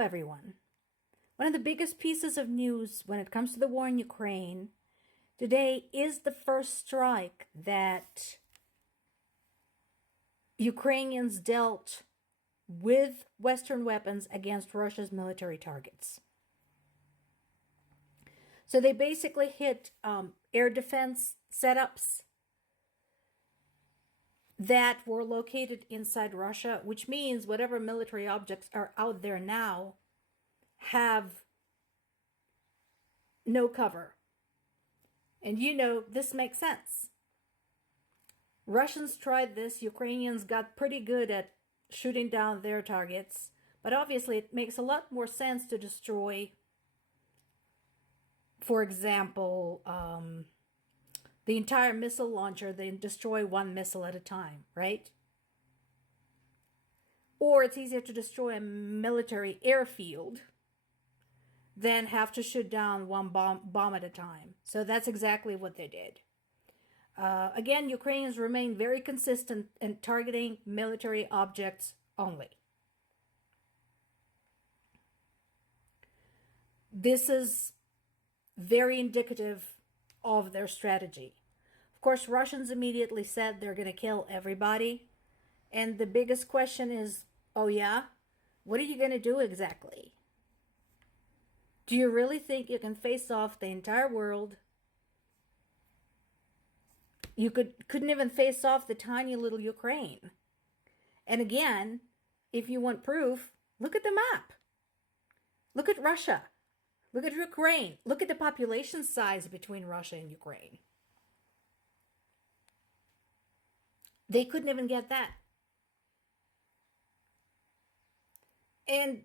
everyone. One of the biggest pieces of news when it comes to the war in Ukraine today is the first strike that Ukrainians dealt with Western weapons against Russia's military targets. So they basically hit air defense setups that were located inside Russia, which means whatever military objects are out there now have no cover. And this makes sense. Russians tried this. Ukrainians got pretty good at shooting down their targets. But obviously it makes a lot more sense to destroy, for example, the entire missile launcher, they destroy one missile at a time, right? Or it's easier to destroy a military airfield than have to shoot down one bomb at a time. So that's exactly what they did. Again, Ukrainians remain very consistent in targeting military objects only. This is very indicative of their strategy. Of course, Russians immediately said they're going to kill everybody. And the biggest question is, oh yeah, what are you going to do exactly? Do you really think you can face off the entire world? You couldn't even face off the tiny little Ukraine. And again, if you want proof, look at the map. Look at Russia. Look at Ukraine. Look at the population size between Russia and Ukraine. They couldn't even get that. And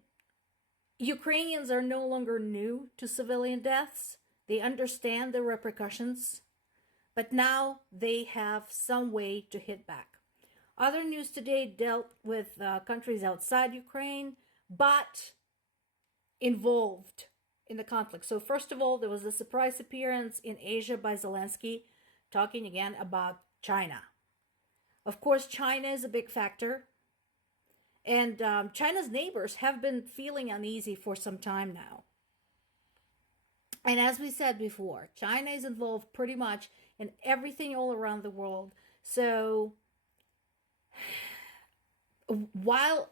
Ukrainians are no longer new to civilian deaths. They understand the repercussions. But now they have some way to hit back. Other news today dealt with countries outside Ukraine, but involved in the conflict. So first of all, there was a surprise appearance in Asia by Zelensky, talking again about China. Of course, China is a big factor. And China's neighbors have been feeling uneasy for some time now. And as we said before, China is involved pretty much in everything all around the world. So while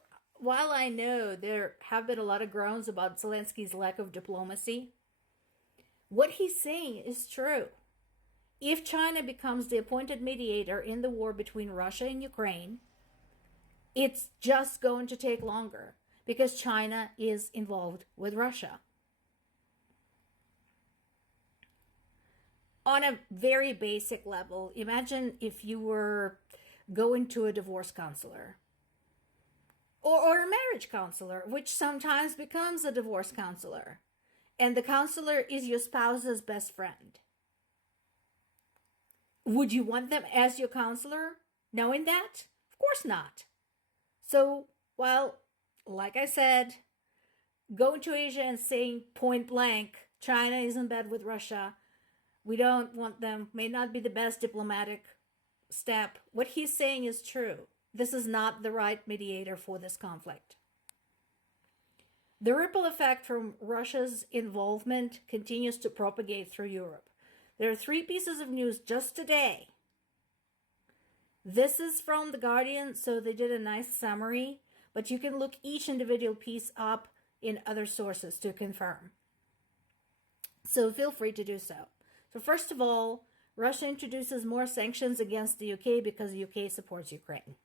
I know there have been a lot of groans about Zelensky's lack of diplomacy, what he's saying is true. If China becomes the appointed mediator in the war between Russia and Ukraine, it's just going to take longer because China is involved with Russia. On a very basic level, imagine if you were going to a divorce counselor or a marriage counselor, which sometimes becomes a divorce counselor, and the counselor is your spouse's best friend. Would you want them as your counselor, knowing that? Of course not. So, well, like I said, going to Asia and saying point blank, China is in bed with Russia, we don't want them, may not be the best diplomatic step. What he's saying is true. This is not the right mediator for this conflict. The ripple effect from Russia's involvement continues to propagate through Europe. There are 3 pieces of news just today. This is from The Guardian, so they did a nice summary, but you can look each individual piece up in other sources to confirm. So feel free to do so. So first of all, Russia introduces more sanctions against the UK because the UK supports Ukraine.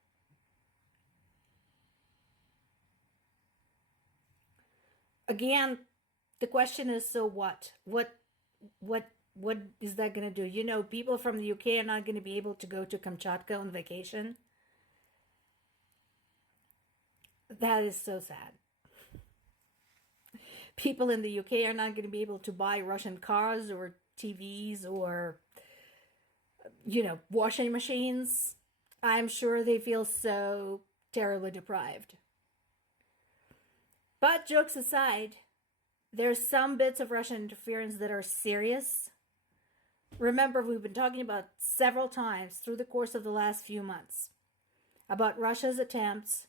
Again, the question is, so what? What is that going to do? People from the UK are not going to be able to go to Kamchatka on vacation. That is so sad. People in the UK are not going to be able to buy Russian cars or TVs or, washing machines. I'm sure they feel so terribly deprived. But jokes aside, there's some bits of Russian interference that are serious. Remember, we've been talking about several times through the course of the last few months about Russia's attempts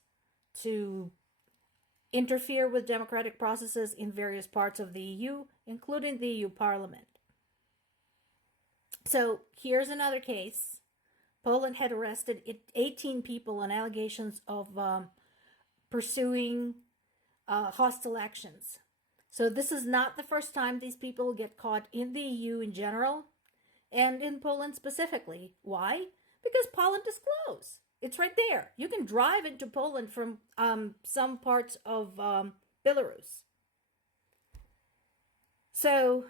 to interfere with democratic processes in various parts of the EU, including the EU Parliament. So here's another case. Poland had arrested 18 people on allegations of pursuing hostile actions. So this is not the first time these people get caught in the EU in general and in Poland specifically. Why? Because Poland is close. It's right there. You can drive into Poland from some parts of Belarus. So,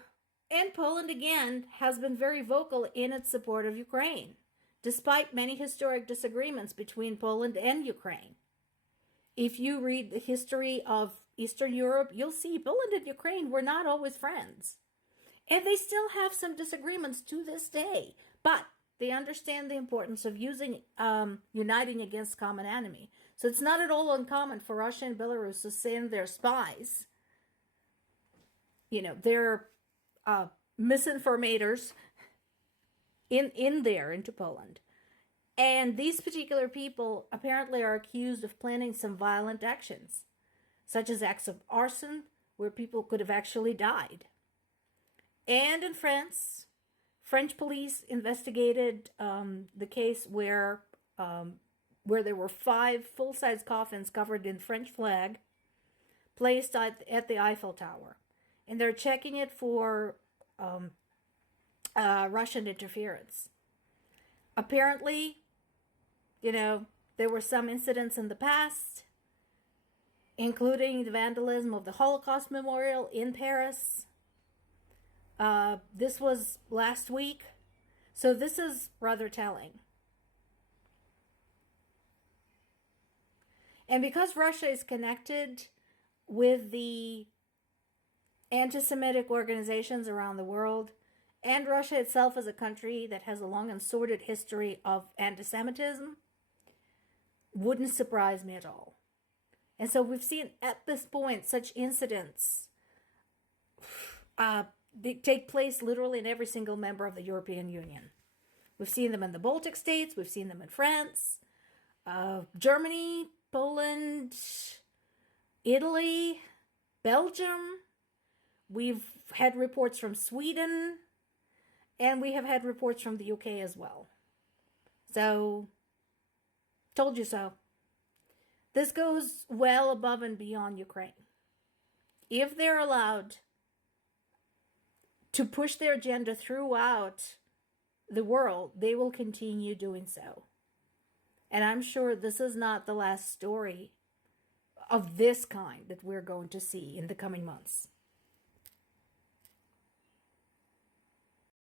and Poland again has been very vocal in its support of Ukraine, despite many historic disagreements between Poland and Ukraine. If you read the history of Eastern Europe, you'll see Poland and Ukraine were not always friends. And they still have some disagreements to this day. But they understand the importance of uniting against common enemy. So it's not at all uncommon for Russia and Belarus to send their spies, their misinformators into Poland. And these particular people apparently are accused of planning some violent actions, such as acts of arson, where people could have actually died. And in France, French police investigated the case where there were 5 full-size coffins covered in French flag placed at the Eiffel Tower. And they're checking it for Russian interference. Apparently, there were some incidents in the past, including the vandalism of the Holocaust Memorial in Paris. This was last week, so this is rather telling. And because Russia is connected with the anti-Semitic organizations around the world, and Russia itself is a country that has a long and sordid history of anti-Semitism, wouldn't surprise me at all. And so we've seen at this point such incidents they take place literally in every single member of the European Union. We've seen them in the Baltic states, we've seen them in France, Germany, Poland, Italy, Belgium. We've had reports from Sweden, and we have had reports from the UK as well. So, told you so. This goes well above and beyond Ukraine. If they're allowed to push their agenda throughout the world, they will continue doing so. And I'm sure this is not the last story of this kind that we're going to see in the coming months.